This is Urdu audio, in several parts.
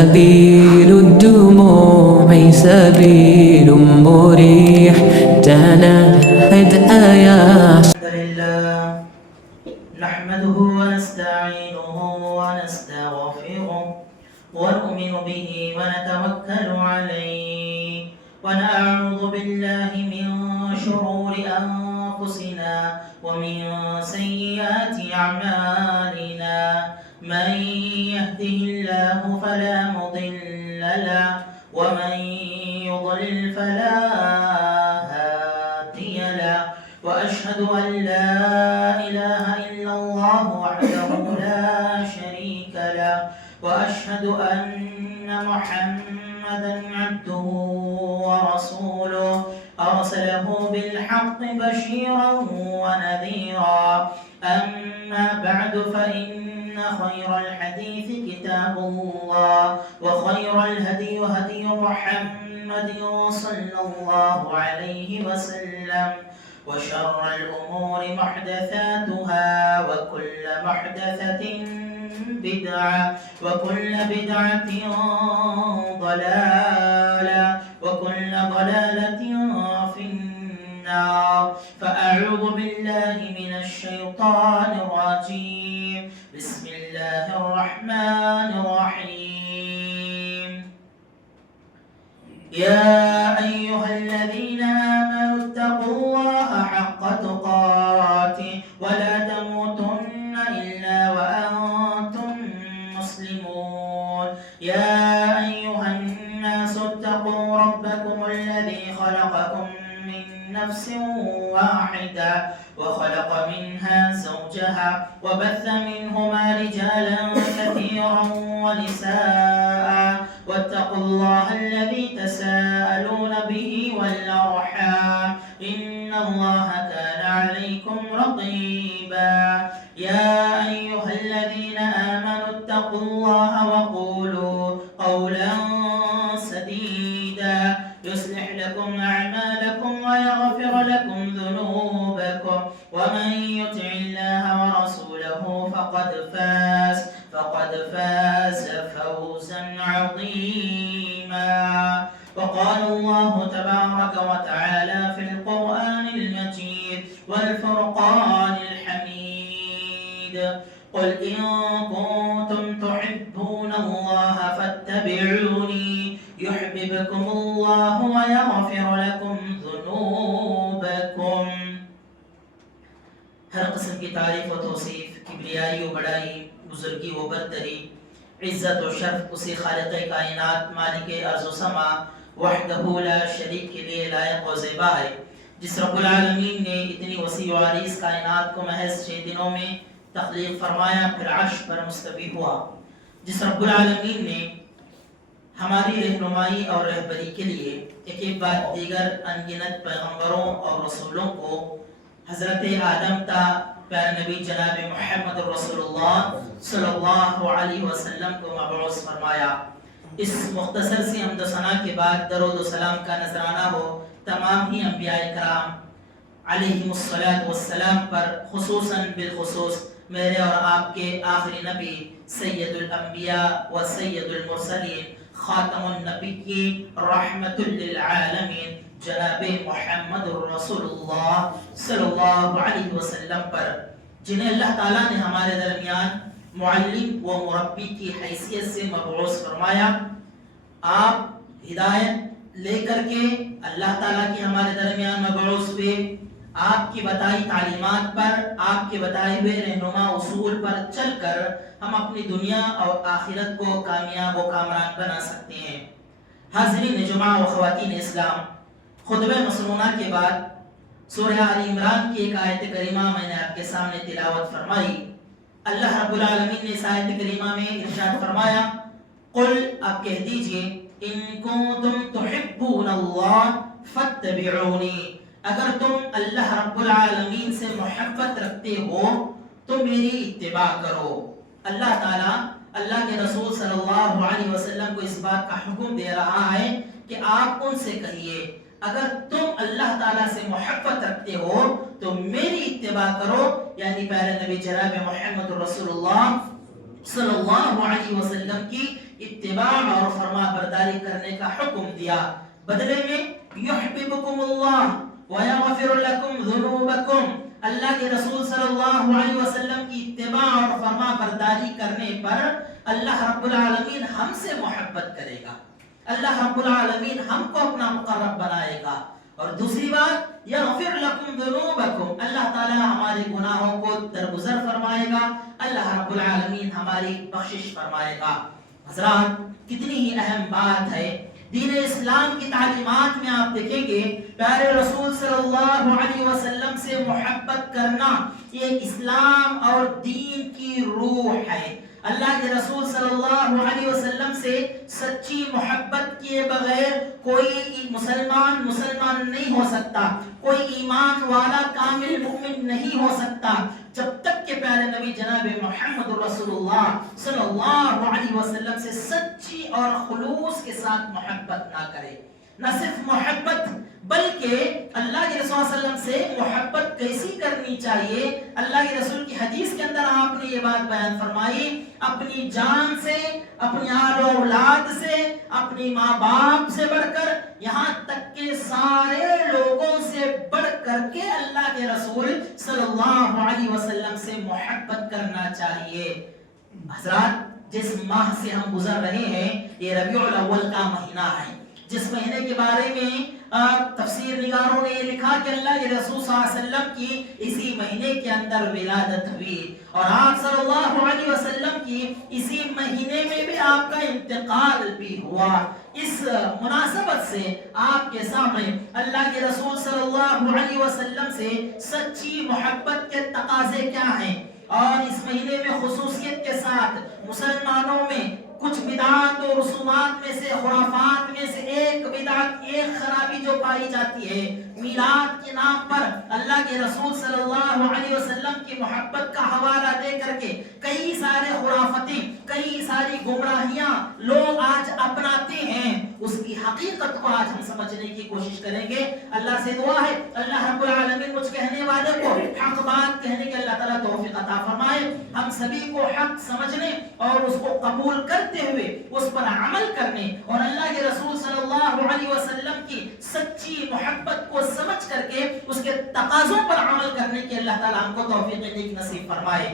سبيل الدموع سبيل مريح تنهد يا الحمد لله نحمده ونستعينه ونستغفره ونؤمن به ونتوكل عليه ونعوذ بالله من شرور أنفسنا ومن سيئات أعمالنا من يهده الله فلا مضل له ومن يضلل فلا هادي له وأشهد أن لا إله إلا الله وحده لا شريك له وأشهد أن محمدا عبده ورسوله أرسله بالحق بشيرا ونذيرا أما بعد فإن خير الحديث كتاب الله وخير الهدي هدي محمد صلى الله عليه وسلم وشر الأمور محدثاتها وكل محدثة بدعة وكل بدعة ضلالة وكل ضلالة في النار فأعوذ بالله من الشيطان الرجيم بسم الله الرحمن الرحيم يا أيها الذين آمنوا اتقوا الله حق تقاته ولا تموتن إلا وأنتم مسلمون يا أيها الناس اتقوا ربكم الذي خلقكم من نفس واحدة وخلق منها زوجها وبث منهما رجالا كثيرا ونساء واتقوا الله الذي تساءلون به والأرحام إن الله كان عليكم رقيبا يا أيها الذين آمنوا اتقوا الله وقولوا قولا سديدا يصلح لكم أعمالكم ويغفر لكم ذنوبكم ومن يطع الله ورسوله فقد فاز فوزا عظيما وقال الله تبارك وتعالى في القرآن المجيد والفرقان الحميد قل إن كنتم تحبون الله فاتبعوني يحببكم الله ويغفر لكم ذنوبكم ہر قسم کی تعریف و توصیف کبریائی و بڑائی بزرگی و برتری عزت و شرف اسی خالق کائنات مالک ارض و سما وحدہ لا شریک کے لیے لائق و زیبا ہے جس رب العالمین نے اتنی وسیع و عریض کائنات کو محض 6 دنوں میں تخلیق فرمایا پھر عرش پر مستوی ہوا جس رب العالمین نے ہماری رہنمائی اور رہبری کے لیے ایک بعد دیگر انگنت پیغمبروں اور رسولوں کو حضرت آدم تا پیارے نبی جناب محمد رسول اللہ صلی اللہ علیہ وسلم کو مبعوث فرمایا اس مختصر سی حمد و ثنا کے بعد درود و سلام کا نذرانہ ہو تمام ہی انبیاء کرام علیہم الصلاۃ والسلام پر خصوصاً بالخصوص میرے اور آپ کے آخری نبی سید الانبیاء و سید المرسلین خاتم النبیین رحمت للعالمین جناب محمد رسول اللہ صلی اللہ علیہ وسلم پر جنہیں اللہ تعالیٰ نے ہمارے درمیان معلم و مربی کی حیثیت سے مبعوث فرمایا آپ ہدایت لے کر کے اللہ تعالیٰ کی ہمارے درمیان مبعوث ہوئے آپ کی بتائی تعلیمات پر آپ کے بتائے ہوئے رہنما اصول پر چل کر ہم اپنی دنیا اور آخرت کو کامیاب و کامران بنا سکتے ہیں حاضرین جمعہ و خواتین اسلام خطبہ مسنونہ کے بعد سورہ آل عمران کی ایک آیت کریمہ میں نے آپ کے سامنے تلاوت فرمائی اللہ رب العالمین نے اس آیت کریمہ میں ارشاد فرمایا قل آپ کہہ دیجئے ان کنتم تحبون اللہ فاتبعونی اگر تم اللہ رب العالمین سے محبت رکھتے ہو تو میری اتباع کرو اللہ تعالیٰ اللہ کے رسول صلی اللہ علیہ وسلم کو اس بات کا حکم دے رہا ہے کہ آپ ان سے کہیے اگر تم اللہ تعالیٰ سے محبت رکھتے ہو تو میری اتباع کرو یعنی پیارے نبی جناب محمد رسول اللہ صلی اللہ علیہ وسلم کی اتباع اور فرما برداری کرنے کا حکم دیا. بدلے میں یحببکم اللہ ویغفر لکم ذنوبکم، اللہ کے رسول صلی اللہ علیہ وسلم کی اتباع اور فرما برداری کرنے پر اللہ رب العالمین ہم سے محبت کرے گا، اللہ رب العالمین ہم کو اپنا مقرب بنائے گا. اور دوسری بات یغفر لکم ذنوبکم، اللہ تعالی ہمارے گناہوں کو درگزر فرمائے گا، اللہ رب العالمین ہماری بخشش فرمائے گا. حضرات کتنی ہی اہم بات ہے. دین اسلام کی تعلیمات میں آپ دیکھیں گے پیارے رسول صلی اللہ علیہ وسلم سے محبت کرنا یہ اسلام اور دین کی روح ہے. اللہ کے رسول صلی اللہ علیہ وسلم سے سچی محبت کیے بغیر کوئی مسلمان نہیں ہو سکتا، کوئی ایمان والا کامل مومن نہیں ہو سکتا جب تک کہ پیارے نبی جناب محمد رسول اللہ صلی اللہ علیہ وسلم سے سچی اور خلوص کے ساتھ محبت نہ کرے. نہ صرف محبت بلکہ اللہ کے رسول صلی اللہ علیہ وسلم سے محبت کیسی کرنی چاہیے. اللہ کے رسول کی حدیث کے اندر آپ نے یہ بات بیان فرمائی، اپنی جان سے، اپنی آل و اولاد سے، اپنی ماں باپ سے بڑھ کر، یہاں تک کہ سارے لوگوں سے بڑھ کر کے اللہ کے رسول صلی اللہ علیہ وسلم سے محبت کرنا چاہیے. حضرات جس ماہ سے ہم گزر رہے ہیں یہ ربیع الاول کا مہینہ ہے، جس مہینے کے بارے میں تفسیر نگاروں نے یہ لکھا کہ اللہ کے رسول صلی اللہ علیہ وسلم کی اسی مہینے کے اندر ولادت ہوئی اور آپ صلی اللہ علیہ وسلم کی اسی مہینے میں بھی آپ کا انتقال بھی ہوا. اس مناسبت سے آپ کے سامنے اللہ کے رسول صلی اللہ علیہ وسلم سے سچی محبت کے تقاضے کیا ہیں، اور اس مہینے میں خصوصیت کے ساتھ مسلمانوں میں کچھ بدعات و رسومات میں سے، خرافات میں سے ایک بدعت، ایک خرابی جو پائی جاتی ہے، میلاد کے نام پر اللہ کے رسول صلی اللہ علیہ وسلم کی محبت کا حوالہ دے کر کے کئی سارے خرافتیں، کئی ساری گمراہیاں لوگ آج اپناتے ہیں. اس کی حقیقت کو آج ہم سمجھنے کی کوشش کریں گے. اللہ سے دعا ہے اللہ رب العالمین مجھ کہنے والے کو حق بات کہنے کے اللہ تعالیٰ توفیق عطا فرمائے، ہم سبھی کو حق سمجھنے اور اس کو قبول کرتے ہوئے اس پر عمل کرنے اور اللہ کے رسول صلی اللہ علیہ وسلم کی سچی محبت کو سمجھ کر کے اس کے تقاضوں پر عمل کرنے کی اللہ تعالیٰ ہم کو توفیق نصیب فرمائے.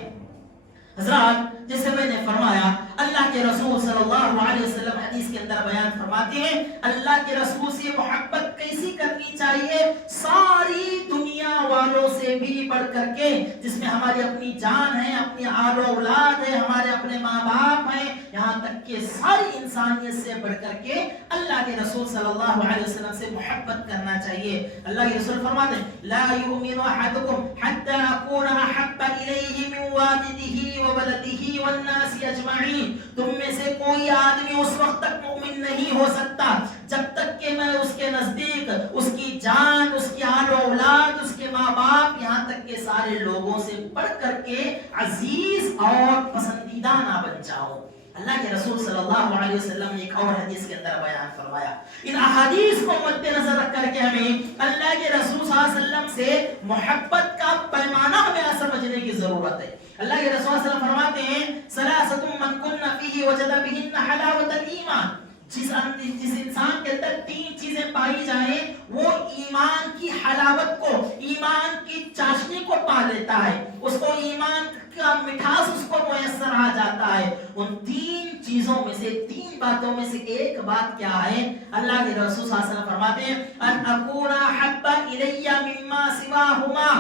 حضرات جیسے میں نے فرمایا اللہ کے رسول صلی اللہ علیہ وسلم حدیث کے اندر بیان فرماتے ہیں اللہ کے رسول سے محبت کیسی کرنی چاہیے، ساری دنیا والوں سے بھی بڑھ کر کے، جس میں ہماری اپنی جان ہے، اپنی آل و اولاد ہے، ہمارے اپنے ماں باپ ہیں، یہاں تک کہ ساری انسانیت سے بڑھ کر کے اللہ کے رسول صلی اللہ علیہ وسلم سے محبت کرنا چاہیے. اللہ کے رسول فرماتے ہیں لا یؤمن احدکم حتی اکون احب الیہ من والدہ وولدہ والناس اجمعین، تم میں سے کوئی آدمی اس وقت تک مومن نہیں ہو سکتا جب تک کہ میں اس کے نزدیک اس کی جان، اس کی آل و اولاد، اس کے ماں باپ، یہاں تک کہ سارے لوگوں سے بڑھ کر کے عزیز اور پسندیدہ نہ بن جاؤ. اللہ کے رسول صلی اللہ علیہ وسلم نے ایک اور حدیث کے اندر بیان فرمایا. ان احادیث کو مد نظر رکھ کر کے ہمیں اللہ کے رسول صلی اللہ علیہ وسلم سے محبت کا پیمانہ ہمیں سمجھنے کی ضرورت ہے. اللہ کے رسول صلی اللہ علیہ وسلم فرماتے ہیں ثلاثۃ من کن فیہ وجد بہن حلاوۃ الایمان، جس انسان کے اندر تین چیزیں پائی جائیں وہ ایمان کی حلاوت کو، ایمان کی چاشنی کو پا لیتا ہے، اس کو ایمان کا مٹھاس اس کو میسر آ جاتا ہے. ان تین چیزوں میں سے، تین باتوں میں سے ایک بات کیا ہے؟ اللہ کے رسول صلی اللہ علیہ وسلم فرماتے ہیں ان اکون احب الی مما سواہما،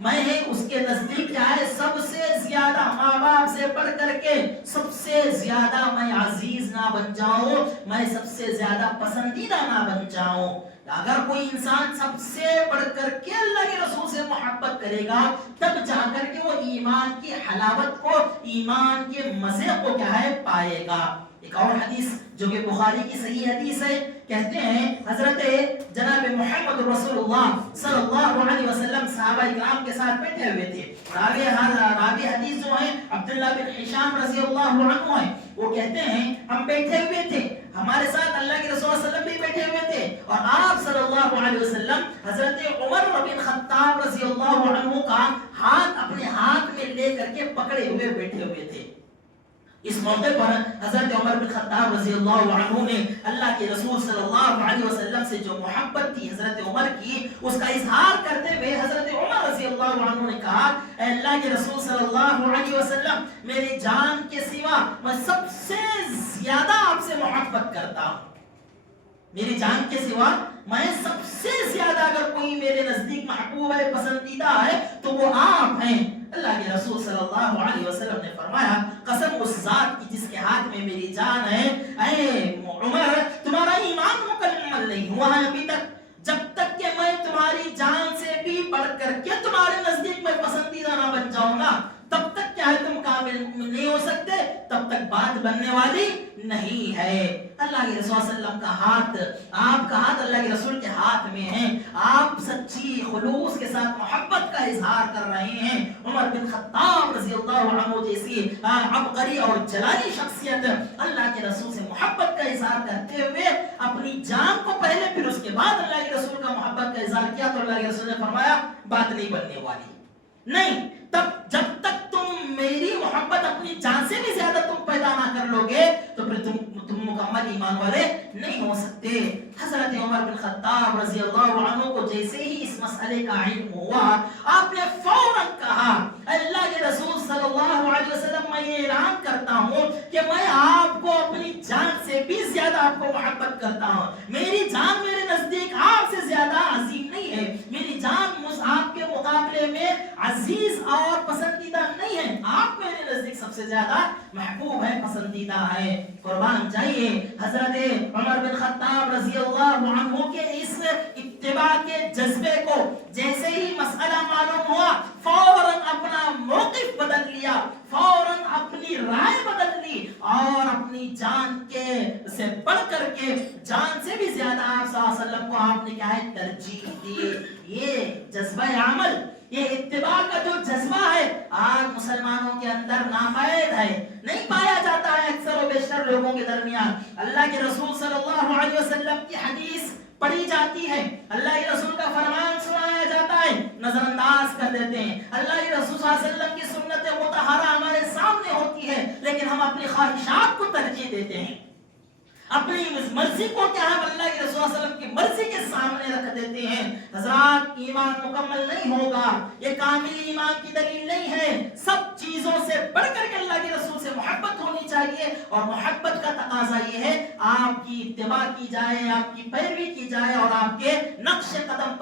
میں اس کے نزدیک کیا ہے سب سے زیادہ، ماں باپ سے بڑھ کر کے سب سے زیادہ میں عزیز نہ بن جاؤں، میں سب سے زیادہ پسندیدہ نہ بن جاؤں. اگر کوئی انسان سب سے بڑھ کر کے اللہ کے رسول سے محبت کرے گا تب جا کر کے وہ ایمان کی حلاوت کو، ایمان کے مزے کو کیا ہے پائے گا. ایک اور حدیث جو کہ بخاری کی صحیح حدیث ہے، کہتے ہیں حضرت جناب محمد رسول اللہ صلی اللہ علیہ وسلم صحابہ اکرام کے ساتھ بیٹھے ہوئے تھے. راوی حدیث جو ہیں عبداللہ بن حشام رضی اللہ عنہ ہیں، وہ کہتے ہیں ہم بیٹھے ہوئے تھے، ہمارے ساتھ اللہ کے رسول صلی اللہ علیہ وسلم بھی بیٹھے ہوئے تھے، اور آپ صلی اللہ علیہ وسلم حضرت عمر بن خطاب رضی اللہ عنہ کا ہاتھ اپنے ہاتھ میں لے کر کے پکڑے ہوئے بیٹھے ہوئے تھے. اس موقع پر حضرت عمر بن خطاب رضی اللہ عنہ نے اللہ کے رسول صلی اللہ علیہ وسلم سے جو محبت تھی حضرت عمر کی، اس کا اظہار کرتے ہوئے حضرت عمر رضی اللہ عنہ نے کہا، اے اللہ کے رسول صلی اللہ علیہ وسلم، میری جان کے سوا میں سب سے زیادہ آپ سے محبت کرتا ہوں، میری جان کے سوا میں سب سے زیادہ اگر کوئی میرے نزدیک محبوب ہے، پسندیدہ ہے تو وہ آپ ہیں۔ اللہ کے رسول صلی اللہ علیہ وسلم نے فرمایا، قسم اس ذات کی جس کے ہاتھ میں میری جان ہے، اے عمر تمہارا ایمان مکمل نہیں ہوا ہے ابھی تک، جب تک کہ میں تمہاری جان سے بھی بڑھ کر کے تمہارے نزدیک میں پسندیدہ نہ بن جاؤں گا، تب تک کیا ہے تم کامل نہیں ہو سکتے، تب تک بات بننے والی نہیں ہے۔ اللہ کے رسول صلی اللہ علیہ وسلم کا ہاتھ، آپ کا ہاتھ اللہ کے رسول کے ہاتھ میں ہے، آپ سچی خلوص کے ساتھ محبت کا اظہار کر رہے ہیں۔ عمر بن خطاب رضی اللہ عنہ جیسی عبقری اور جلالی شخصیت اللہ کے رسول سے محبت کا اظہار کرتے ہوئے اپنی جان کو پہلے پھر اس کے بعد اللہ کے رسول کا محبت کا اظہار کیا، تو اللہ کے رسول نے فرمایا بات نہیں بننے والی، نہیں، تب جب تک تم میری محبت اپنی جان سے بھی زیادہ تم پیدا نہ کر لو گے تو پھر تم مکمل ایمان والے نہیں ہو سکتے۔ حضرت عمر بن خطاب رضی اللہ عنہ کو جیسے ہی اس مسئلے کا علم ہوا، آپ نے فوراً کہا، اللہ کے رسول صلی اللہ علیہ وسلم، میں یہ اعلان کرتا ہوں کہ میں آپ کو اپنی جان سے بھی زیادہ آپ کو محبت کرتا ہوں، میری جان میرے نزدیک آپ سے زیادہ عظیم نہیں ہے، میری جان آپ کے مقابلے میں عزیز اور پسندیدہ نہیں ہے، آپ میرے نزدیک سب سے زیادہ محبوب ہے، پسندیدہ ہے۔ قربان جائیے حضرت عمر بن خطاب رضی اللہ عنہ کے اس اتباع کے جذبے کو جیسے ہی مسئلہ معلوم ہوا، فوراً اپنا موقف بدل لیا، فوراً اپنی رائے بدل لی اور اپنی جان کے سے بڑھ کر کے جان سے بھی زیادہ آپ صلی اللہ علیہ وسلم کو آپ نے کیا ہے ترجیح دی۔ یہ جذبہ عمل، یہ اتباع کا جو جذبہ ہے آج مسلمانوں کے اندر ناپید ہے، نہیں پایا جاتا ہے اکثر و بیشتر لوگوں کے درمیان۔ اللہ کے رسول صلی اللہ علیہ وسلم کی حدیث پڑھی جاتی ہے، اللہ کے رسول کا فرمان سنایا جاتا ہے، نظر انداز کر دیتے ہیں۔ اللہ کے رسول صلی اللہ علیہ وسلم کی سنت مطہرہ ہمارے سامنے ہوتی ہے، لیکن ہم اپنی خواہشات کو ترجیح دیتے ہیں، اپنی مرضی کو کیا ہم اللہ کے رسول صلی اللہ علیہ وسلم کی مرضی کے سامنے رکھ دیتے ہیں۔ حضرات، ایمان مکمل نہیں ہوگا، یہ کامل ایمان کی دلیل نہیں ہے۔ سب چیزوں سے بڑھ کر کے اللہ کے رسول سے محبت ہونی چاہیے، اور محبت کا تقاضا یہ ہے آپ کی اتباع کی جائے، آپ کی پیروی کی جائے، اور آپ کے نقش قدم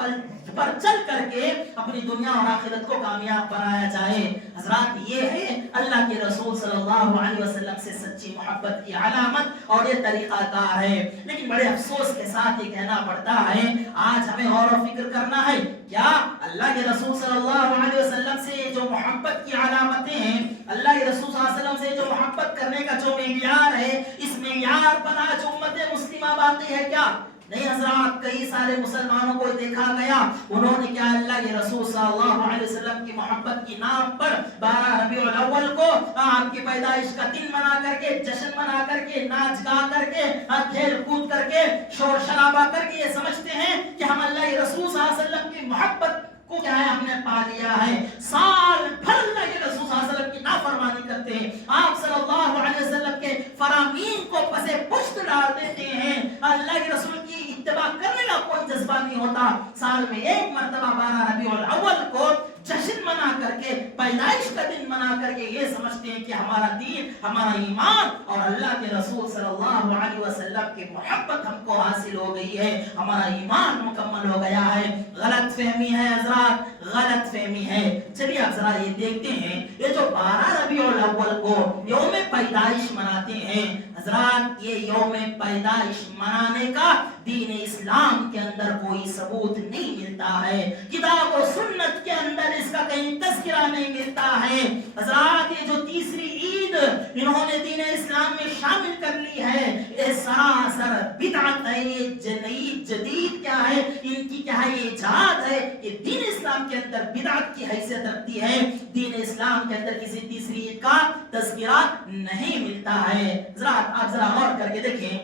پر چل کر کے اپنی دنیا اور آخرت کو کامیاب بنایا جائے۔ حضرات، یہ ہے اللہ کے رسول صلی اللہ علیہ وسلم سے سچی محبت کی علامت اور یہ طریقہ کار ہے۔ لیکن بڑے افسوس کے ساتھ یہ کہنا پڑتا ہے، آج ہمیں غور و فکر کرنا ہے، کیا اللہ کے رسول صلی اللہ علیہ وسلم سے جو محبت کی علامتیں ہیں، اللہ کے رسول صلی اللہ علیہ وسلم سے جو محبت کرنے کا جو معیار ہے، اس معیار پر آج امت مسلمہ باقی ہے کیا؟ نہیں حضرات، کئی سارے مسلمانوں کو دیکھا گیا، انہوں نے کیا اللہ کے رسول صلی اللہ علیہ وسلم کی محبت کی نام پر 12 ربیع الاول کو آپ کی پیدائش کا دن منا کر کے، جشن منا کر کے، ناچ گا کر کے، کھیل کود کر کے، شور شرابہ کر کے یہ سمجھتے ہیں کہ ہم اللہ کے رسول صلی اللہ علیہ وسلم کی محبت کو کیا ہے ہم نے پا لیا ہے۔ سال بھر اللہ کے رسول صلی اللہ علیہ وسلم کی نافرمانی کرتے ہیں، آپ صلی اللہ علیہ وسلم کے فرامین کو پسے پشت ڈال دیتے ہیں، اللہ کے رسول کی اتباع کرنے کا کوئی جذبہ نہیں ہوتا۔ سال میں ایک مرتبہ 12 ربیع الاول کو جشن منا کر کے، پیدائش کا دن منا کر کے یہ سمجھتے ہیں کہ ہمارا دین، ہمارا ایمان اور اللہ کے رسول صلی اللہ علیہ وسلم کی محبت ہم کو حاصل ہو گئی ہے، ہمارا ایمان مکمل ہو گیا ہے۔ غلط فہمی ہے حضرات، غلط فہمی ہے۔ چلیے اب ذرا یہ دیکھتے ہیں، یہ جو 12 ربیع الاول کو یوم پیدائش مناتے ہیں، حضرات یہ یوم پیدائش منانے کا دین اسلام کے اندر کوئی ثبوت نہیں ملتا ہے، کتاب و سنت کے اندر اس کا کہیں تذکرہ نہیں ملتا ہے۔ حضرات، یہ جو تیسری عید انہوں نے دین اسلام میں شامل کر لی ہے، یہ سراسر بدعت ہے، یہ نئی جدید کیا ہے، ان کی کیا ہے یہ ایجاد ہے، یہ دین اسلام کے اندر بدعت کی حیثیت رکھتی ہے۔ دین اسلام کے اندر کسی تیسری عید کا تذکرہ نہیں ملتا ہے۔ حضرات، آپ ذرا غور کر کے دیکھیں،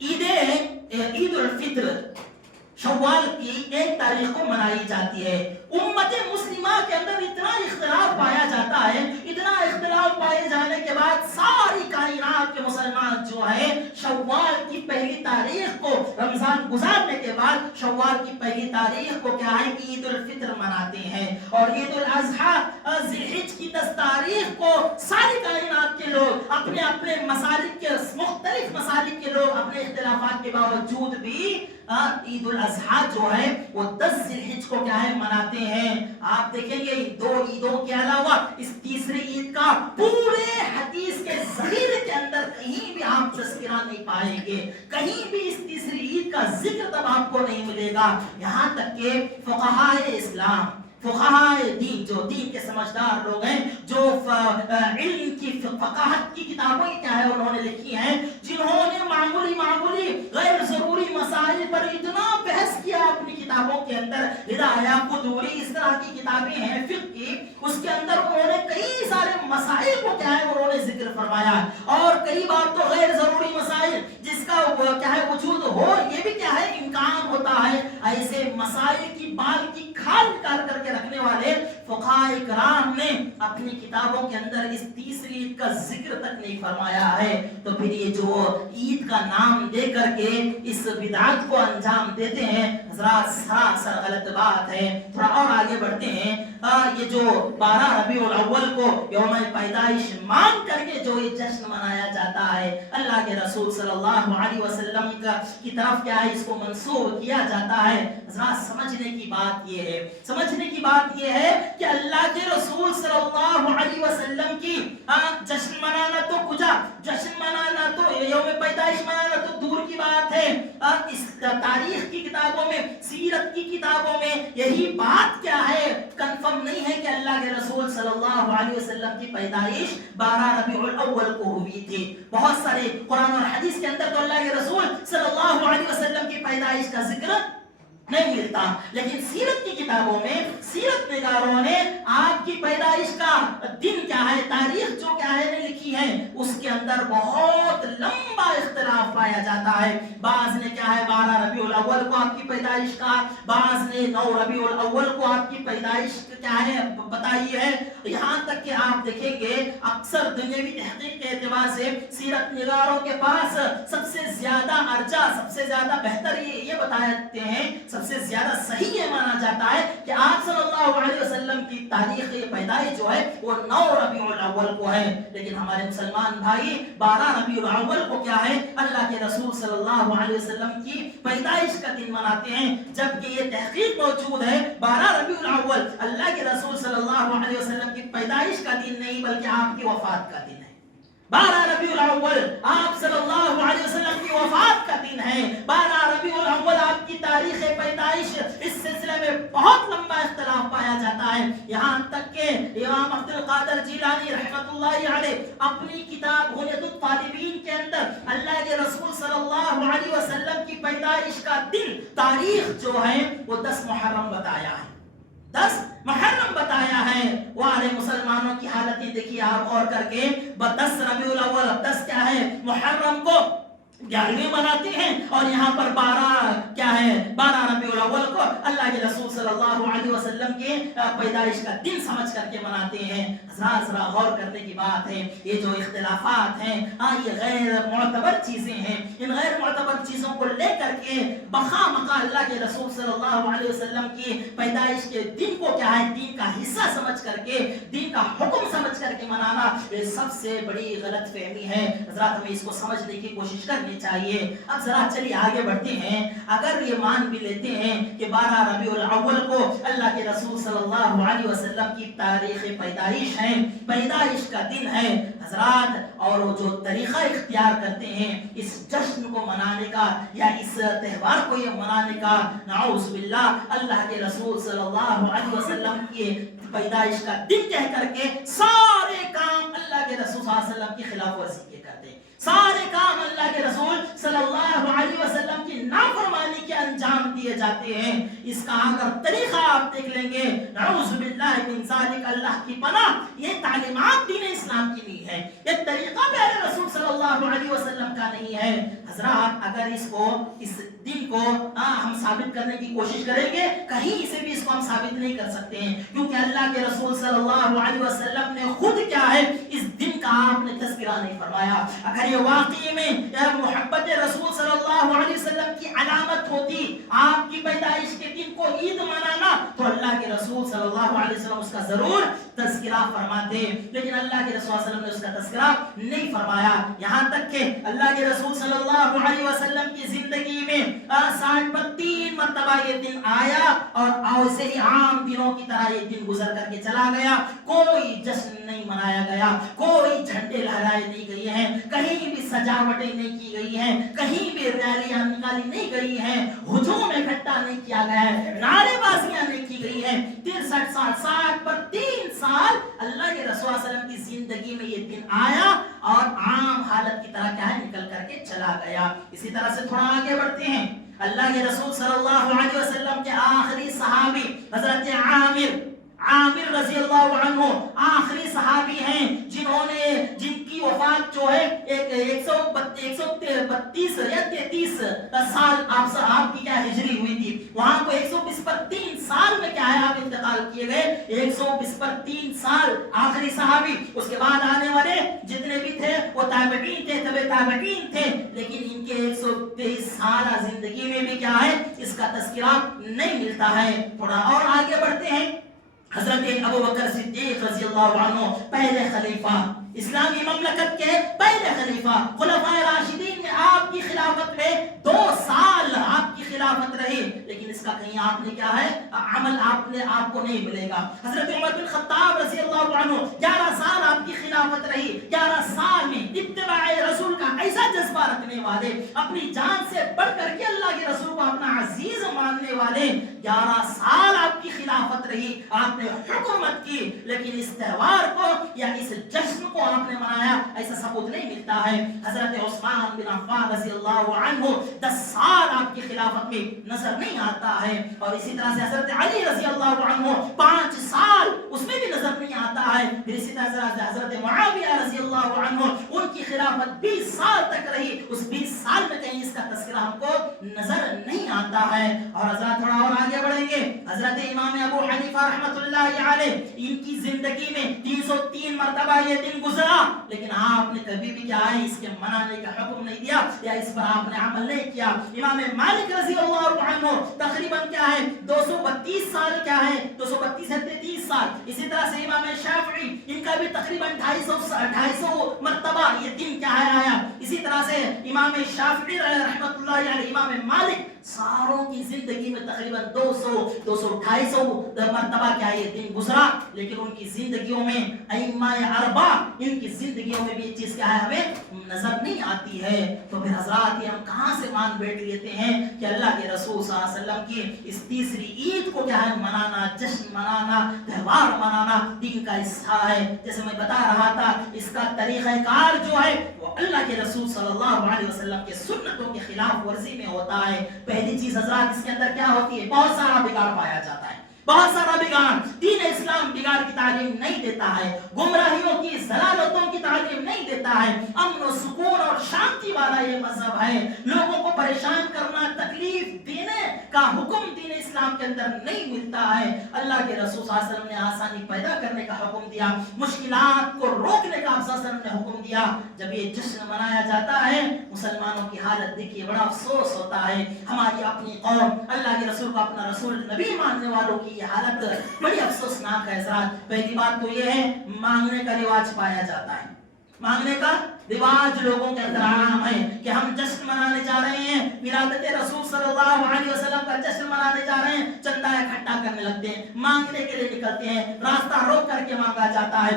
عید الفطر شوال کی 1 تاریخ کو منائی جاتی ہے۔ امت مسلمہ کے اندر اتنا اختلاف پایا جاتا ہے، اتنا اختلاف پائے جانے کے بعد ساری کائنات کے مسلمان جو ہے شوال کی 1 تاریخ کو، رمضان گزارنے کے بعد شوال کی 1 تاریخ کو کیا ہے عید الفطر مناتے ہیں، اور عید الاضحیٰ ذی الحج کی 10 تاریخ کو ساری کائنات کے لوگ اپنے اپنے مسالک کے، مختلف مسالک کے لوگ اپنے اختلافات کے باوجود بھی عید الاضحیٰ جو ہے وہ 10 ذی الحج کو کیا ہے مناتے ہیں۔ آپ دیکھیں گے 2 عیدوں کے علاوہ اس تیسری عید کا پورے حدیث کے ذخیرے کے اندر کہیں بھی آپ تذکرہ نہیں پائیں گے، کہیں بھی اس تیسری عید کا ذکر تب آپ کو نہیں ملے گا، یہاں تک کہ فقہائے اسلام، فقہائے دین، جو دین کے سمجھدار لوگ ہیں، جو علم کی فقاہت کی کتابیں کیا ہے انہوں نے لکھی ہیں، جنہوں نے معمولی غیر ضروری مسائل پر اتنا بحث کیا اپنی کتابوں کے اندر، ہدایہ، قدوری، اس طرح کی کتابیں ہیں فقہ کی، اس کے اندر انہوں نے کئی سارے مسائل کو کیا ہے انہوں نے ذکر فرمایا، اور کئی بار تو غیر ضروری مسائل جس کا کیا ہے وجود ہو یہ بھی کیا ہے امکان ہوتا ہے، ایسے مسائل کی بال کی کھال نکال کر کے رکھنے والے فقہاء کرام نے اپنی کتابوں کے اندر اس تیسری عید کا ذکر تک نہیں فرمایا ہے۔ تو پھر یہ جو عید کا نام دے کر کے اس بدعت کو انجام دیتے ہیں، حضرات سراسر غلط بات ہے۔ تھوڑا اور آگے بڑھتے ہیں، یہ جو 12 ربیع الاول کو یوم پیدائش مان کر کے جو یہ جشن منایا جاتا ہے، اللہ کے رسول صلی اللہ علیہ وسلم کی طرف کیا ہے اس کو منسوب کیا جاتا ہے۔ حضرات سمجھنے کی بات یہ ہے کہ اللہ کے رسول صلی اللہ علیہ وسلم کی جشن منانا تو جشن منانا تو یوم پیدائش منانا تو دور کی بات ہے، اس تاریخ کی کتابوں میں، سیرت کی کتابوں میں یہی بات کیا ہے کنفرم نہیں ہے کہ اللہ کے رسول صلی اللہ علیہ وسلم کی پیدائش 12 ربیع الاول کو ہوئی تھی۔ بہت سارے قرآن اور حدیث کے اندر تو اللہ کے رسول صلی اللہ علیہ وسلم کی پیدائش کا ذکر نہیں ملتا، لیکن سیرت کی کتابوں میں سیرت نگاروں نے آپ کی پیدائش کا دن کیا ہے، تاریخ جو کیا ہے لکھی ہے، اس کے اندر بہت لمبا اختلاف پایا جاتا ہے۔ بعض نے کیا ہے 12 ربیع الاول کو آپ کی پیدائش کا، بعض نے 9 ربیع الاول کو آپ کی پیدائش کیا ہے بتائی ہے، یہاں تک کہ آپ دیکھیں گے اکثر دنیاوی تحقیق کے اعتبار سے سیرت نگاروں کے پاس سب سے زیادہ ارجح، سب سے زیادہ بہتر یہ بتاتے ہیں، سب سے زیادہ صحیح یہ مانا جاتا ہے کہ آپ صلی اللہ علیہ وسلم کی تاریخ پیدائش جو ہے وہ 9 ربیع الاول کو ہے، لیکن ہمارے مسلمان بھائی 12 ربیع الاول کو کیا ہے اللہ کے رسول صلی اللہ علیہ وسلم کی پیدائش کا دن مناتے ہیں، جبکہ یہ تحقیق موجود ہے 12 ربیع الاول اللہ کے رسول صلی اللہ علیہ وسلم کی پیدائش کا دن نہیں بلکہ آپ کی وفات کا دن ہے۔ 12 ربیع الاول آپ صلی اللہ علیہ وسلم کی وفات کا دن ہے۔ 12 ربیع الاول آپ کی تاریخ پیدائش، اس سلسلے میں بہت لمبا اختلاف پایا جاتا ہے، یہاں تک کہ امام عبد القادر جیلانی رحمۃ اللہ علیہ اپنی کتاب غنیۃ الطالبین کے اندر اللہ کے رسول صلی اللہ علیہ وسلم کی پیدائش کا دن، تاریخ جو ہے وہ 10 محرم بتایا ہے، 10 محرم بتایا ہے۔ وہاں مسلمانوں کی حالت ہی دیکھیے آپ غور کر کے، 10 ربیع الاول، 10 کیا ہے محرم کو 11ویں مناتے ہیں، اور یہاں پر 12 کیا ہے 12 ربیع الاول کو اللہ کے رسول صلی اللہ علیہ وسلم کے پیدائش کا دن سمجھ کر کے مناتے ہیں۔ حضرات ذرا غور کرنے کی بات ہے، یہ جو اختلافات ہیں یہ غیر معتبر چیزیں ہیں، ان غیر معتبر چیزوں کو لے کر کے بخامخہ اللہ کے رسول صلی اللہ علیہ وسلم کی پیدائش کے دن کو کیا ہے دین کا حصہ سمجھ کر کے، دین کا حکم سمجھ کر کے منانا، یہ سب سے بڑی غلط فہمی ہے۔ حضرات ہمیں اس کو سمجھنے کی کوشش کرنی چاہیے۔ اب ذرا چلیے آگے بڑھتے ہیں، اگر یہ مان بھی لیتے ہیں کہ 12 ربیع الاول کو اللہ کے رسول صلی اللہ علیہ وسلم کی تاریخ پیدائش ہے، پیدائش کا دن ہے، حضرات اور وہ جو طریقہ اختیار کرتے ہیں اس جشن کو منانے کا یا اس تہوار کو یہ منانے کا، نعوذ باللہ اللہ کے رسول صلی اللہ علیہ وسلم کی پیدائش کا دن کہہ کر کے سارے کام اللہ کے رسول صلی اللہ علیہ وسلم کی خلاف ورزی کے کرتے ہیں، سارے کام اللہ کے رسول صلی اللہ علیہ وسلم کی نافرمانی کے انجام دیے دیے جاتے ہیں، اس کا اگر طریقہ آپ دیکھ لیں گے، نعوذ باللہ من ذالک، اللہ کی پناہ، یہ تعلیمات دین اسلام کی نہیں ہے، یہ طریقہ پیارے رسول صلی اللہ علیہ وسلم کا نہیں ہے۔ حضرات اگر اس دین کو ہم ثابت کرنے کی کوشش کریں گے، کہیں سے بھی اس کو ہم ثابت نہیں کر سکتے ہیں، کیونکہ اللہ کے رسول صلی اللہ علیہ وسلم نے خود کیا ہے اس دن کا آپ نے تذکرہ نہیں فرمایا۔ اگر یہ واقعی میں محبت رسول صلی اللہ علیہ وسلم کی علامت ہوتی آپ کی پیدائش کے دن کو عید منانا، تو اللہ کے رسول صلی اللہ علیہ وسلم اس کا ضرور تذکرہ فرماتے، لیکن اللہ کے رسول صلی اللہ علیہ وسلم نے اس کا تذکرہ نہیں فرمایا۔ یہاں تک کہ اللہ کے رسول صلی اللہ علیہ وسلم کی زندگی میں 60 پر 3 مرتبہ یہ دن آیا اور ایسے ہی عام دنوں کی طرح یہ دن گزر کر کے چلا گیا، کوئی جشن نہیں منایا گیا، کوئی جھنڈے لہرائے نہیں گئے ہیں، کہیں بھی سجاوٹیں نہیں کی گئی ہیں، کہیں بھی ریلیاں نکالی نہیں گئی ہیں، ہجوم اکٹھا نہیں کیا گیا ہے، نعرے بازیاں نہیں کی گئی ہیں۔ 63 سال 60 پر 3 سال اللہ کے رسول صلی اللہ علیہ وسلم کی زندگی میں یہ دن آیا اور عام حالت کی طرح کیا ہے نکل کر کے چلا گیا۔ اسی طرح سے تھوڑا آگے بڑھتے ہیں، اللہ کے رسول صلی اللہ علیہ وسلم کے آخری صحابی حضرت عامر رضی اللہ عنہ آخری صحابی ہیں جن کی وفات جو ہے 132 یا 33 سال آپ کی کیا ہجری ہوئی تھی، وہاں کو 120 پر 3 سال میں کیا ہے آپ انتقال کیے گئے، 120 پر 3 سال آخری صحابی۔ اس کے بعد آنے والے جتنے بھی تھے وہ تابعین تھے، تبع تابعین تھے، لیکن ان کے 123 سالہ زندگی میں بھی کیا ہے اس کا تذکرہ نہیں ملتا ہے۔ تھوڑا اور آگے بڑھتے ہیں، حضرت ابو بکر صدیق رضی اللہ عنہ پہلے خلیفہ، اسلامی مملکت کے پہلے خلیفہ، خلفائے راشدین میں آپ کی خلافت میں 2 سال آپ کی خلافت رہی، لیکن اس کا کہیں آپ نے کیا ہے عمل آپ کو نہیں ملے گا۔ حضرت عمر بن خطاب رضی اللہ عنہ 11 سال آپ کی خلافت رہی، 11 سال میں اتباع رسول کا ایسا جذبہ رکھنے والے، اپنی جان سے بڑھ کر کے اللہ کے رسول کو اپنا عزیز ماننے والے، 11 سال آپ کی خلافت رہی، آپ نے حکومت کی، لیکن اس تہوار کو یا اس جشن کو آپ نے منایا ایسا ثبوت نہیں ملتا ہے۔ حضرت عثمان بن عفان رضی اللہ عنہ 10 سال آپ کی خلافت میں نظر نہیں آتا ہے، اور اسی طرح سے حضرت علی رضی اللہ عنہ 5 سال اس میں بھی نظر نہیں آتا ہے، پھر اسی طرح سے حضرت معاویہ رضی اللہ عنہ ان کی خلافت 20 سال تک رہی، اس 20 سال میں کہیں اس کا تذکرہ ہم کو نظر نہیں آتا ہے۔ اور حضرت تھوڑا اور آگے بڑھیں گے، حضرت امام ابو حنیفہ رحمۃ اللہ علیہ ان کی زندگی میں 303 مرتبہ یہ دن گزرا، لیکن آپ نے کبھی بھی کیا ہے اس کے منانے کا حکم نہیں دیا یا اس پر آپ نے عمل نہیں کیا۔ امام مالک رضی اللہ عنہ تقریباً کیا ہے 232 سال کیا ہے 232 سے 33 سال، اسی طرح سے امام شافعی ان کا بھی تقریباً 250 مرتبہ یہ دن کیا ہے آیا، اسی طرح سے امام شافعی رحمۃ اللہ علیہ، امام مالک ساروں کی زندگی میں تقریباً 200-250 مرتبہ کیا یہ دن گزرا، لیکن ان کی زندگیوں میں ائمہ اربعہ ان کی زندگیوں میں بھی یہ چیز کیا ہے ہمیں نظر نہیں آتی ہے۔ تو پھر حضرات یہ ہم کہاں سے مان بیٹھ لیتے ہیں کہ اللہ کے رسول صلی اللہ علیہ وسلم کی اس تیسری عید کو کیا ہے منانا، جشن منانا، تہوار منانا دین کا حصہ ہے۔ جیسے میں بتا رہا تھا اس کا طریقہ کار جو ہے وہ اللہ کے رسول صلی اللہ علیہ وسلم کے سنتوں کے خلاف ورزی میں ہوتا ہے۔ پہلی چیز حضرات اس کے اندر کیا ہوتی ہے، بہت سارا بگاڑ پایا جاتا ہے، بہت سارا بگاڑ، دین اسلام بگاڑ کی تعلیم نہیں دیتا ہے، گمراہیوں کی ضلالتوں کی تعلیم نہیں دیتا ہے، امن و سکون اور شانتی والا یہ مذہب ہے، لوگوں کو پریشان کرنا، تکلیف دینے کا حکم دین اسلام کے اندر نہیں ملتا ہے۔ اللہ کے رسول صلی اللہ علیہ وسلم نے آسانی پیدا کرنے کا حکم دیا، مشکلات کو روکنے کا آپ صلی اللہ علیہ وسلم نے حکم دیا۔ جب یہ جشن منایا جاتا ہے مسلمانوں کی حالت دیکھیے بڑا افسوس ہوتا ہے، ہماری اپنی قوم اللہ کے رسول کو اپنا رسول نبی ماننے والوں کی یہ حالت بڑی افسوسناک ہے حضرات۔ پہلی بات تو یہ ہے مانگنے کا رواج پایا جاتا ہے، مانگنے کا رواج لوگوں کے اندر عام ہے کہ ہم جشن منانے جا رہے ہیں، ولادت رسول صلی اللہ علیہ وسلم کا جشن منانے جا رہے ہیں، چندہ اکٹھا کرنے لگتے ہیں، مانگنے کے لیے نکلتے ہیں، راستہ روک کر کے مانگا جاتا ہے،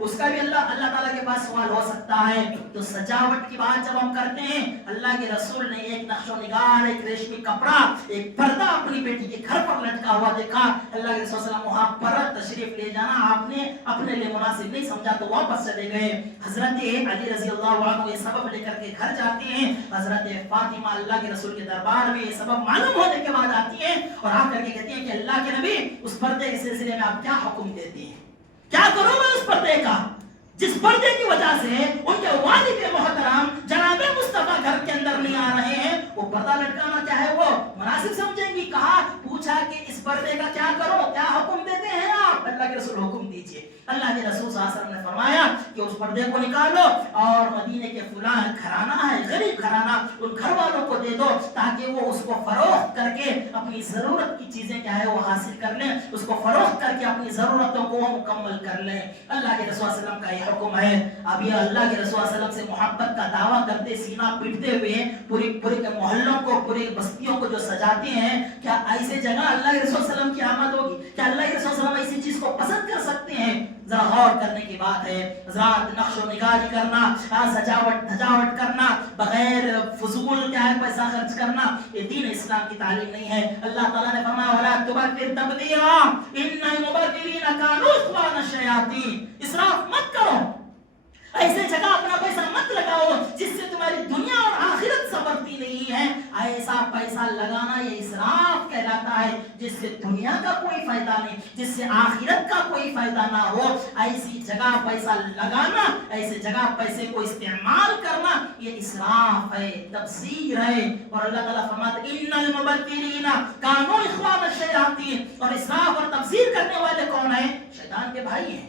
اس کا بھی اللہ تعالیٰ کے پاس سوال ہو سکتا ہے. تو سجاوٹ کی بات جب ہم کرتے ہیں, اللہ کے رسول نے ایک نقش و نگار, ایک ریشمی کپڑا, ایک پردہ اپنی بیٹی کے گھر پر لٹکا ہوا دیکھا. اللہ کے رسول صلی اللہ علیہ وسلم وہاں پر تشریف لے جانا آپ نے اپنے لیے مناسب نہیں سمجھا تو واپس چلے گئے. حضرت علی رضی اللہ عنہ یہ سبب لے کر کے گھر جاتے ہیں. حضرت فاطمہ اللہ کے رسول کے دربار میں یہ سبب معلوم ہونے کے بعد آتی ہیں اور آ کر کے کہتی ہیں کہ اللہ کے نبی اس پردے کے سلسلے میں آپ کیا حکم دیتے ہیں, کیا کروں میں اس پردے کا جس پردے کی وجہ سے ان کے والد محترم جناب مصطفیٰ گھر کے اندر نہیں آ رہے ہیں. وہ پردہ لٹکانا کیا ہے وہ مناسب سمجھیں گی. کہا پوچھا کہ اس پردے کا کیا کرو, کیا حکم دیتے ہیں آپ؟ اللہ کے رسول حکم دیجئے. اللہ کے رسول صلی اللہ علیہ وسلم نے فرمایا کہ اس پردے کو نکالو اور مدینے کے فلاں گھرانہ ہے, غریب گھرانہ, ان گھر والوں کو دے دو تاکہ وہ اس کو فروخت کر کے اپنی ضرورت کی چیزیں کیا ہے وہ حاصل کر لیں, اس کو فروخت کر کے اپنی ضرورتوں کو مکمل کر لیں. اللہ کے رسول صلی اللہ علیہ وسلم کا یہ حکم ہے. اب یہ اللہ کے رسول صلی اللہ علیہ وسلم سے محبت کا دعویٰ کرتے, سینہ پیٹتے ہوئے پورے محلوں کو, پوری بستیوں کو جو سجاتے ہیں, کیا ایسے جگہ اللہ کے رسول صلی اللہ علیہ وسلم کی آمد ہوگی؟ کیا اللہ کے رسول صلی اللہ علیہ وسلم ایسی چیز کو پسند کر سکتے ہیں؟ ذرا غور کرنے کی بات ہے. حضرات نقش و نگاری کرنا, سجاوٹ کرنا, بغیر فضول کیا ہے پیسہ خرچ کرنا, یہ دین اسلام کی تعلیم نہیں ہے. اللہ تعالیٰ نے فرمایا وَلَا تُبَذِّرْ تَبْذِيرًا إِنَّ الْمُبَذِّرِينَ كَانُوا إِخْوَانَ الشَّيَاطِينِ. اسراف مت کرو, ایسے جگہ اپنا پیسہ مت لگاؤ جس سے تمہاری دنیا اور آخرت سنورتی نہیں ہے. ایسا پیسہ لگانا یہ اسراف کہلاتا ہے جس سے دنیا کا کوئی فائدہ نہیں, جس سے آخرت کا کوئی فائدہ نہ ہو. ایسی جگہ پیسہ لگانا, ایسے جگہ پیسے کو استعمال کرنا, یہ اسراف ہے, تبذیر ہے. اور اللہ تعالیٰ فرماتا ہے ان المبذرین کانوا اخوان الشیاطین. اور اسراف اور تبذیر کرنے والے کون ہیں؟ شیطان کے بھائی ہیں,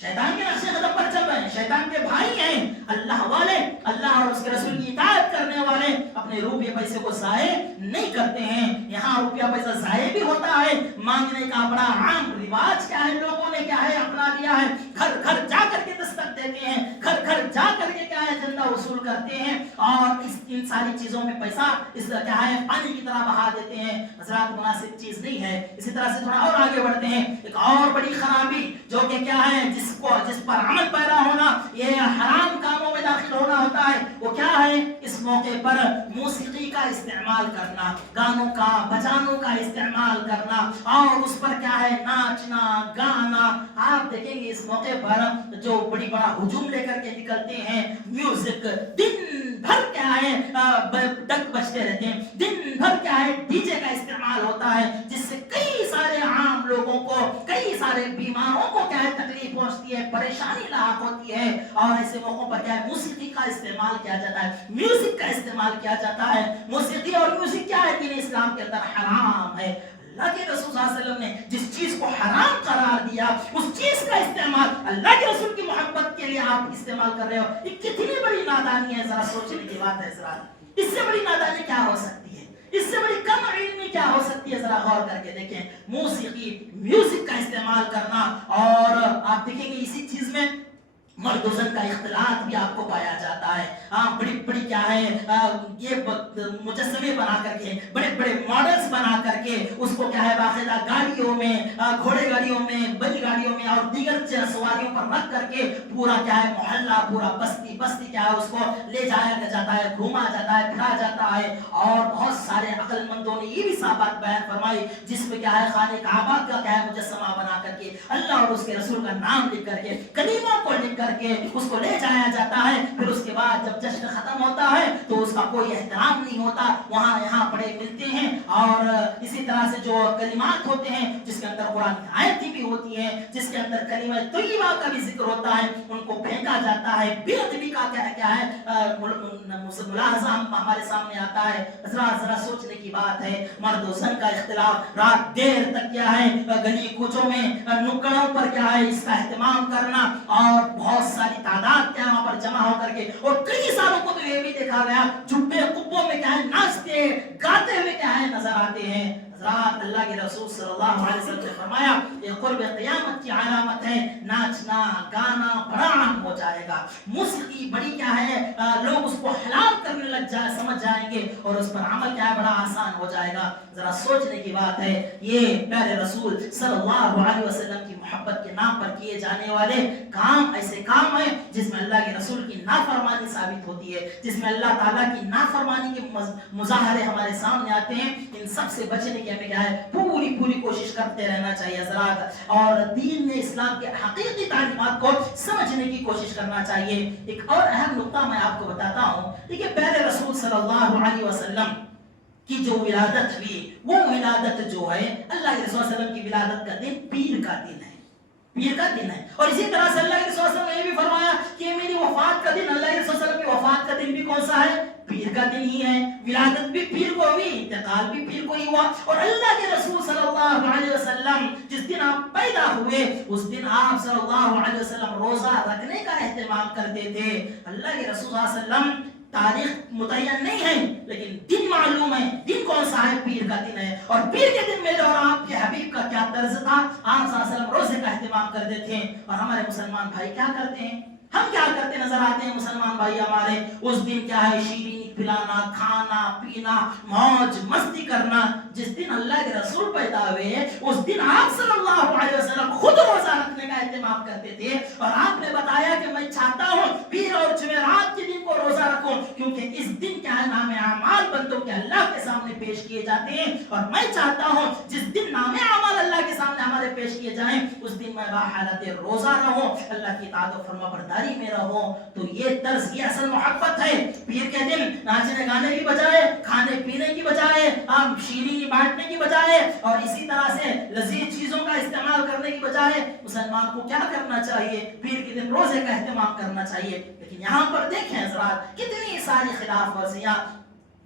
شیطان کے نقش قدم پر چل رہے ہیں, شیطان کے بھائی ہیں. اللہ والے, اللہ اور اس کے رسول کی اطاعت کرنے والے اپنے روپے پیسے کو ضائع نہیں کرتے ہیں. یہاں روپیہ پیسہ ضائع بھی ہوتا ہے, مانگنے کا بڑا عام رواج کیا ہے لوگوں نے کیا ہے اپنا لیا ہے. گھر گھر جا کر کے دستک دیتے ہیں, گھر گھر جا کر کے کیا ہے چندہ وصول کرتے ہیں اور ان ساری چیزوں میں پیسہ اس کیا ہے پانی کی طرح بہا دیتے ہیں. حضرات مناسب چیز نہیں ہے. اسی طرح سے تھوڑا اور آگے بڑھتے ہیں. ایک اور بڑی خرابی جو کہ کیا ہے جس پر عمل پیدا ہونا, یہ حرام کاموں میں داخل ہونا ہوتا ہے, وہ کیا ہے؟ اس موقع پر موسیقی کا استعمال کرنا, گانوں کا بجانوں کا استعمال کرنا اور اس پر کیا ہے ناچنا گانا. آپ دیکھیں گے اس موقع پر جو بڑی بڑا ہجوم لے کر کے نکلتے ہیں, میوزک دن بھر کیا ہے ڈک بجتے رہتے ہیں, دن بھر کیا ہے ڈی جے کا استعمال ہوتا ہے جس سے کئی سارے عام لوگوں کو, کئی سارے بیماروں کو کیا ہے تکلیف پہنچتی ہے, پریشانی لاحق ہوتی ہے. اور ایسے موقعوں پر کیا ہے موسیقی کا استعمال کیا جاتا ہے, میوزک کا استعمال کیا جاتا ہے. موسیقی اور میوزک کیا ہے دین اسلام کے اندر حرام ہے. اللہ کے رسول صلی اللہ علیہ وسلم نے جس چیز کو حرام قرار دیا اس چیز کا استعمال اللہ کے رسول کی محبت کے لیے آپ استعمال کر رہے ہو, یہ کتنی بڑی نادانی ہے. ذرا سوچنے کی بات ہے. ذرا اس سے بڑی نادانی کیا ہو سکتی ہے, اس سے بڑی کم علمی کیا ہو سکتی ہے؟ ذرا غور کر کے دیکھیں. موسیقی میوزک کا استعمال کرنا, اور آپ دیکھیں گے اسی چیز میں مرد و زن کا اختلاط بھی آپ کو پایا جاتا ہے. بڑی بڑی کیا ہے یہ مجسمے بنا کر کے, بڑے بڑے ماڈلز بنا کر کے اس کو کیا ہے باقاعدہ گاڑیوں میں, گھوڑے گاڑیوں میں, بیل گاڑیوں میں اور دیگر سواریوں پر رکھ کر کے پورا کیا ہے محلہ, پورا بستی کیا ہے اس کو لے جایا جاتا ہے, گھوما جاتا ہے, پھرا جاتا ہے. اور بہت سارے عقل مندوں نے یہ بھی بات بیان فرمائی جس میں کیا ہے خانہ کعبہ کا کیا ہے مجسمہ بنا کر کے اللہ اور اس کے رسول کا نام لکھ کر کے, کلموں کو لکھ کر کے اس کو لے جایا جاتا ہے. پھر اس کے بعد جب جشن ختم ہوتا ہے تو اس کا کوئی احترام نہیں ہوتا, وہاں یہاں پڑے ملتے ہیں. اور اسی طرح سے جو کلمات ہوتے ہیں جس کے اندر قرآن کی آیتیں بھی ہوتی ہیں, جس کے اندر کلمہ طیبہ کا بھی ذکر ہوتا ہے, ان کو پھینکا جاتا ہے. بے ادبی کا کیا ہے ملاحظہ ہمارے سامنے آتا ہے. ذرا سوچنے کی بات ہے. مرد و زن کا اختلاف, رات دیر تک کیا ہے گلی کوچوں میں نکڑوں پر کیا ہے اس کا اہتمام کرنا, اور بہت ساری تعداد کیا وہاں پر جمع ہو کر کے, اور کئی سالوں کو تو یہ بھی دیکھا گیا جبے قبوں میں کیا ہے ناچتے گاتے ہوئے کیا ہے نظر آتے ہیں. حضرات اللہ کے رسول صلی اللہ علیہ وسلم نے فرمایا یہ قرب قیامت کی علامت ہے، ناچنا گانا بڑا عام ہو جائے گا، موسیقی بڑی کیا ہے لوگ اس کو حلال کرنے لگ جائے سمجھ جائیں گے اور اس پر عمل کیا ہے بڑا آسان ہو جائے گا۔ ذرا سوچنے کی بات ہے، یہ پیارے رسول صلی اللہ علیہ وسلم کی محبت کے نام پر کیے جانے والے کام ایسے کام ہیں جس میں اللہ کے رسول کی نافرمانی ثابت ہوتی ہے، جس میں اللہ تعالیٰ کی نافرمانی کے مظاہرے ہمارے سامنے آتے ہیں۔ ان سب سے بچنے کی ہمیں کیا ہے پوری کوشش کرتے رہنا چاہیے حضرات، اور دین میں اسلام کے حقیقی تعلیمات کو سمجھنے کی کوشش کرنا چاہیے۔ ایک اور اہم نقطہ میں آپ کو بتاتا ہوں، دیکھیے پیارے رسول صلی اللہ علیہ وسلم کی جو ولادت ہوئی، وہ ولادت جو ہے اللہ کے رسول صلی اللہ علیہ وسلم کی ولادت کا دن پیر کا دن ہے، پیر کا دن ہے۔ اور اسی طرح سے اللہ کے رسول صلی اللہ علیہ وسلم نے یہ بھی فرمایا کہ میری وفات کا دن، اللہ کے رسول صلی اللہ علیہ وسلم کی وفات کا دن بھی کون سا ہے؟ پیر کا دن ہی ہے، ولادت بھی پیر کو ہوئی، انتقال بھی پیر کو ہی ہوا۔ اور اللہ کے رسول صلی اللہ علیہ وسلم جس دن آپ پیدا ہوئے اس دن آپ صلی اللہ علیہ وسلم روزہ رکھنے کا اہتمام کرتے تھے۔ اللہ کے رسول صلی اللہ علیہ وسلم تاریخ متعین نہیں ہے لیکن دن معلوم ہے، دن کون سا ہے؟ پیر کا دن ہے۔ اور پیر کے دن میرے اور آپ کے حبیب کا کیا طرز تھا؟ آپ صلی اللہ علیہ وسلم روزے کا اہتمام کرتے تھے۔ اور ہمارے مسلمان بھائی کیا کرتے ہیں؟ ہم کیا کرتے نظر آتے ہیں مسلمان بھائی ہمارے؟ اس دن کیا ہے شیرینی پلانا، کھانا پینا، موج مستی کرنا۔ جس دن اللہ کے رسول پیدا ہوئے اس دن آپ صلی اللہ علیہ وسلم خود روزہ رکھنے کا اہتمام کرتے تھے، اور آپ نے بتایا کہ میں چاہتا ہوں پیر اور جمعرات کے دن کو روزہ رکھوں، کیونکہ اس دن کیا ہے نام اعمال بندوں کے اللہ کے سامنے پیش کیے جاتے ہیں، اور میں چاہتا ہوں جس دن نام اعمال اللہ کے سامنے ہمارے پیش کیے جائیں اس دن میں باحالت روزہ رہوں، اللہ کی اطاعت و فرما برداری میں رہوں۔ تو یہ طرز، یہ اصل محبت ہے۔ پیر کے دن ناچنے گانے کی بجائے، کھانے پینے کی بجائے، شیرینی بانٹنے کی بجائے اور اسی طرح سے لذیذ چیزوں کا استعمال کرنے کی بجائے مسلمان کو کیا کرنا چاہیے؟ پیر کے دن روزے کا اہتمام کرنا چاہیے۔ لیکن یہاں پر دیکھیں حضرات کتنی ساری خلاف ورزیاں،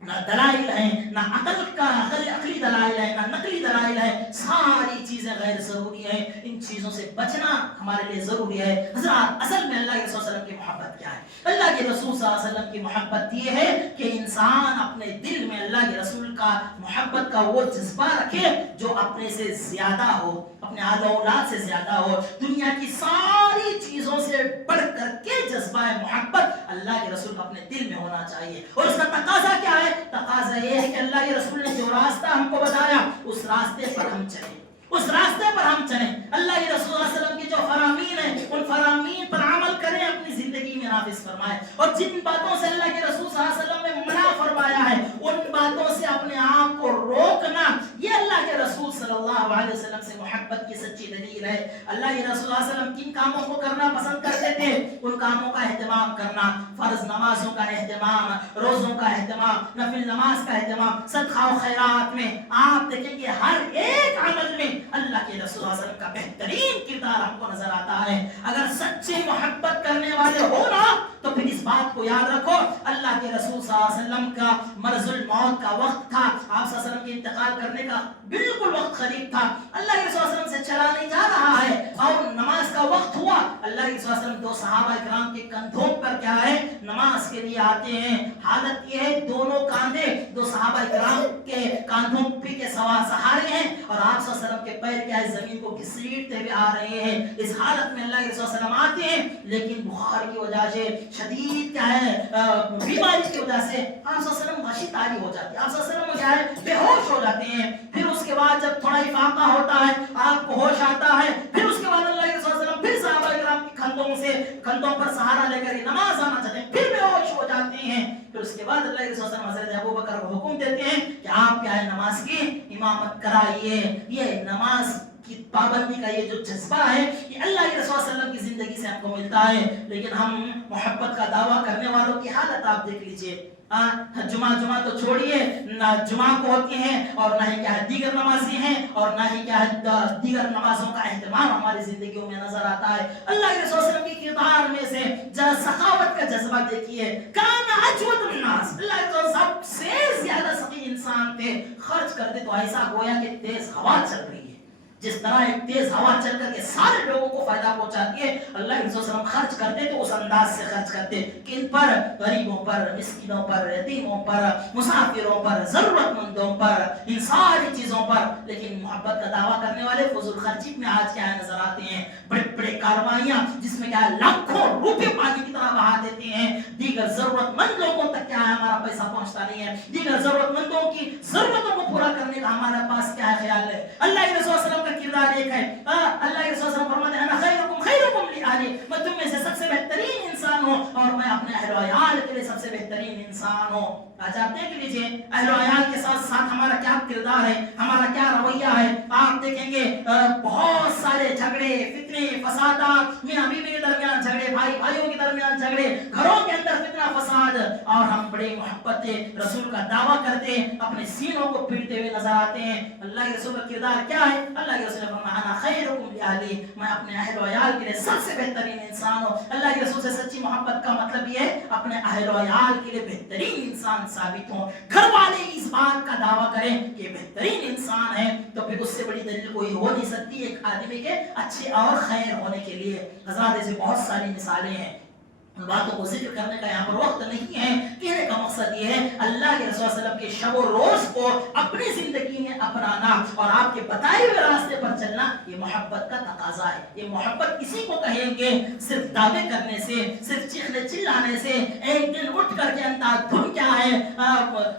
نہ دلائل ہیں، نہ عقلی دلائل ہیں، نہ نقلی دلائل ہیں، ساری چیزیں غیر ضروری ہیں۔ ان چیزوں سے بچنا ہمارے لیے ضروری ہے۔ حضرات اصل میں اللہ کے رسول صلی اللہ علیہ وسلم کی محبت کیا ہے؟ اللہ کے رسول صلی اللہ علیہ وسلم کی محبت یہ ہے کہ انسان اپنے دل میں اللہ کے رسول کا محبت کا وہ جذبہ رکھے جو اپنے سے زیادہ ہو، اپنے آل و اولاد سے زیادہ ہو، دنیا کی ساری چیزوں سے بڑھ کر کے جذبہ محبت اللہ کے رسول کو اپنے دل میں ہونا چاہیے۔ اور اس کا تقاضا کیا ہے؟ تقاضا یہ ہے کہ اللہ کے رسول نے جو راستہ ہم کو بتایا اس راستے پر ہم چلیں، اس راستے پر ہم چلیں۔ اللہ کے رسول صلی اللہ علیہ وسلم کی جو فرامین ہیں ان فرامین پر عمل کریں، اپنی زندگی میں نافذ فرمائیں، اور جن باتوں سے اللہ کے رسول صلی اللہ علیہ وسلم نے منع فرمایا ہے ان باتوں سے اپنے آپ کو روکنا، یہ اللہ کے رسول صلی اللہ علیہ وسلم سے محبت کی سچی دلیل ہے۔ اللہ کے رسول صلی اللہ علیہ وسلم کن کاموں کو کرنا پسند کرتے تھے؟ ان کاموں کا اہتمام کرنا، فرض نمازوں کا اہتمام، روزوں کا اہتمام، نفل نماز کا اہتمام، صدقہ و خیرات میں آپ دیکھیں کہ ہر ایک عمل میں اللہ کے رسول صلی اللہ علیہ وسلم کا بہترین کردار ہم کو نظر آتا ہے۔ اگر سچی محبت کرنے والے ہو نا تو پھر اس بات کو یاد رکھو، اللہ کے رسول صلی اللہ علیہ وسلم کا مرض الموت کا وقت تھا، آپ صلی اللہ علیہ وسلم کی انتقال کرنے کا بالکل وقت قریب تھا، اللہ کے رسول صلی اللہ علیہ وسلم سے چلا نہیں جا رہا ہے، اور نماز کا وقت ہوا، اللہ کے رسول صلی اللہ علیہ وسلم دو صحابہ کرام کے کندھوں پر کیا ہے نماز کے لیے آتے ہیں۔ حالت یہ ہے دونوں کاندھے دو صحابہ کرام کے کاندھوں پہ کے سہارے ہیں، اور آپ صلی اللہ علیہ وسلم کے پیر کیا ہے زمین کو گھسیٹتے ہوئے آ رہے ہیں۔ اس حالت میں اللہ کے رسول صلی اللہ علیہ وسلم آتے ہیں، لیکن بخار کی وجہ سے، شدید کیا ہے بیماری کی وجہ سے آپ صلی اللہ علیہ وسلم غشی طاری ہو جاتی ہے، آپ صلی اللہ علیہ وسلم کیا ہے بے ہوش ہو جاتے ہیں۔ پھر اس کے بعد جب تھوڑا افاقہ ہوتا ہے، آپ کو ہوش آتا ہے، پھر اس کے بعد اللہ کے رسول صلی اللہ علیہ وسلم پھر صحابہ کرام کی کندھوں پر سہارا لے کر نماز آنا چاہتے ہیں، پھر بے ہوش ہو جاتے ہیں۔ پھر اس کے بعد اللہ کے رسول صلی اللہ علیہ وسلم حضرت ابوبکر کو حکم دیتے ہیں کہ آپ کیا ہے نماز کی امامت کرائیے۔ یہ نماز کی پابندی کا یہ جو جذبہ ہے یہ اللہ کے رسول صلی اللہ علیہ وسلم کی زندگی سے ہم کو ملتا ہے، لیکن ہم محبت کا دعویٰ کرنے والوں کی حالت آپ دیکھ لیجئے۔ جمعہ تو چھوڑیے، نہ جمعہ کو ہوتی ہیں اور نہ ہی کیا ہے دیگر نمازی ہیں، اور نہ ہی کیا ہے دیگر نمازوں کا اہتمام ہماری زندگیوں میں نظر آتا ہے۔ اللہ کے رسول صلی اللہ علیہ وسلم کی کردار میں سے سخاوت کا جذبہ دیکھیے، کان اجود الناس، اللہ کے رسول سب سے زیادہ سخی انسان تھے، خرچ کرتے تو ایسا گویا کہ تیز ہوا چل رہی ہے، جس طرح ایک تیز ہوا چل کر کے سارے لوگوں کو فائدہ پہنچاتی ہے، اللہ کے رسول صلی اللہ علیہ وسلم خرچ کرتے تو اس انداز سے خرچ کرتے، کن پر؟ غریبوں پر، مسکینوں پر، یتیموں پر، مسافروں پر، ضرورت مندوں پر، ان ساری چیزوں پر۔ لیکن محبت کا دعویٰ کرنے والے فضول خرچی میں آج کیا نظر آتے ہیں؟ بڑے بڑے کاروائیاں جس میں کیا لاکھوں روپے پانی کی طرح بہا دیتے ہیں، دیگر ضرورت مند لوگوں تک کیا ہے ہمارا پیسہ پہنچتا نہیں ہے، دیگر ضرورت مندوں کی ضرورتوں کو پورا کرنے کا ہمارے پاس کیا ہے خیال ہے۔ اللہ کے رسول صلی اللہ علیہ وسلم کا کردار ایک ہے، اللہ کے رسول صلی اللہ علیہ وسلم فرماتے ہیں انا خیرکم لأہلی، میں تم میں سے سب سے بہترین انسان ہوں اور میں اپنے اہل و عیال کے لیے سب سے بہترین انسان ہوں۔ آج آپ دیکھ لیجئے اہل و عیال کے ساتھ ساتھ ہمارا کیا کردار ہے، ہمارا کیا رویہ ہے۔ آپ دیکھیں گے بہت سارے جھگڑے، فتنے، فسادات، میاں بیوی کے درمیان جھگڑے، بھائی بھائیوں کے درمیان جھگڑے، گھروں کے اندر فتنہ فساد، اور ہم بڑے محبت رسول کا دعویٰ کرتے اپنے سینوں کو پیٹتے ہوئے نظر آتے ہیں۔ اللہ کے رسول کا کردار کیا ہے؟ اللہ کے رسول نے فرمایا انا خیرکم لأہلی، میں اپنے اہل و عیال کے لیے سب سے بہترین انسان ہوں۔ اللہ کے رسول سے سچی محبت کا مطلب یہ ہے اپنے اہل و عیال کے لیے بہترین انسان ثابت ہوں۔ گھر والے اس بات کا دعویٰ کریں کہ بہترین انسان ہے تو پھر اس سے بڑی دلیل کوئی ہو نہیں سکتی ایک آدمی کے اچھے اور خیر ہونے کے لیے۔ حضرات ایسے بہت ساری مثالیں ہیں، ان باتوں کو ذکر کرنے کا یہاں پر وقت نہیں ہے۔ کہنے کا مقصد یہ ہے اللہ کے رسول صلی اللہ علیہ وسلم کے شب و روز کو اپنی زندگی میں اپنانا اور آپ کے بتائے ہوئے راستے پر چلنا، یہ محبت کا تقاضا ہے۔ یہ محبت کسی کو کہیں گے صرف دعوے کرنے سے، صرف چیخنے چلانے سے، ایک دن اٹھ کر کے انداز دھن کیا ہے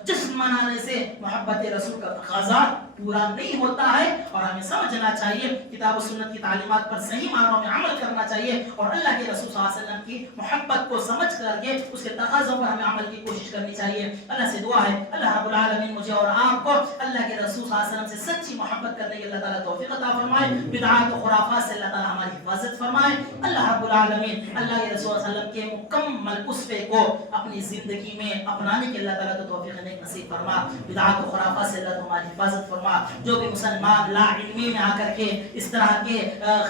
جشن منانے سے محبت رسول کا تقاضا پورا نہیں ہوتا ہے۔ اور ہمیں سمجھنا چاہیے، کتاب و سنت کی تعلیمات پر صحیح معنوں میں عمل کرنا چاہیے، اور اللہ کے رسول صلی اللہ علیہ وسلم کی محبت کو سمجھ کر کے اس کے تقاضوں پر ہمیں عمل کی کوشش کرنی چاہیے۔ اللہ سے دعا ہے اللہ رب العالمین مجھے اور آپ کو اللہ کے رسول صلی اللہ علیہ وسلم سے سچی محبت کرنے کی اللہ تعالیٰ توفیق عطا فرمائے، بدعات و خرافات سے اللہ تعالیٰ ہماری حفاظت فرمائے۔ اللہ رب العالمین اللہ کے رسول صلی اللہ علیہ وسلم کے مکمل اسوے کو اپنی زندگی میں اپنانے کی اللہ تعالیٰ کو توفیق نصیب فرما، بدعات و خرافات سے اللہ ہماری حفاظت فرما۔ جو بھی مسلمان لا علمی میں آ کر کے اس طرح کے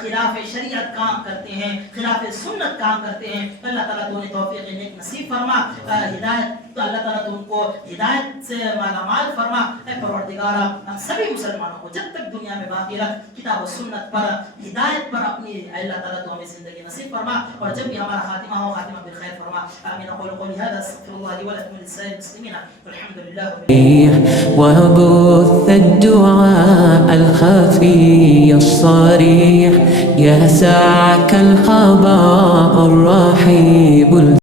خلاف شریعت کام کرتے ہیں، خلاف سنت کام کرتے ہیں، اللہ تعالیٰ تو انہیں توفیق نیک نصیب فرما، ہدایت تو اللہ تعالیٰ تو ان کو ہدایت سے مالا مال فرما۔ اے پروردگارا، ہم سبھی مسلمانوں کو جب تک دنیا میں باقی رکھ کتاب و سنت پر، ہدایت پر اپنی اللہ تعالیٰ تو ہمیں زندگی نصیب فرما، اور جب بھی ہمارا خاتمہ ہو خاتمہ بالخیر فرما۔ آمین۔ اقول قولی هذا استغفر الله لي ولكم ولسائر المسلمين والحمد لله وبث الدعاء الخفي الصريح يسعك الخبر الرحيب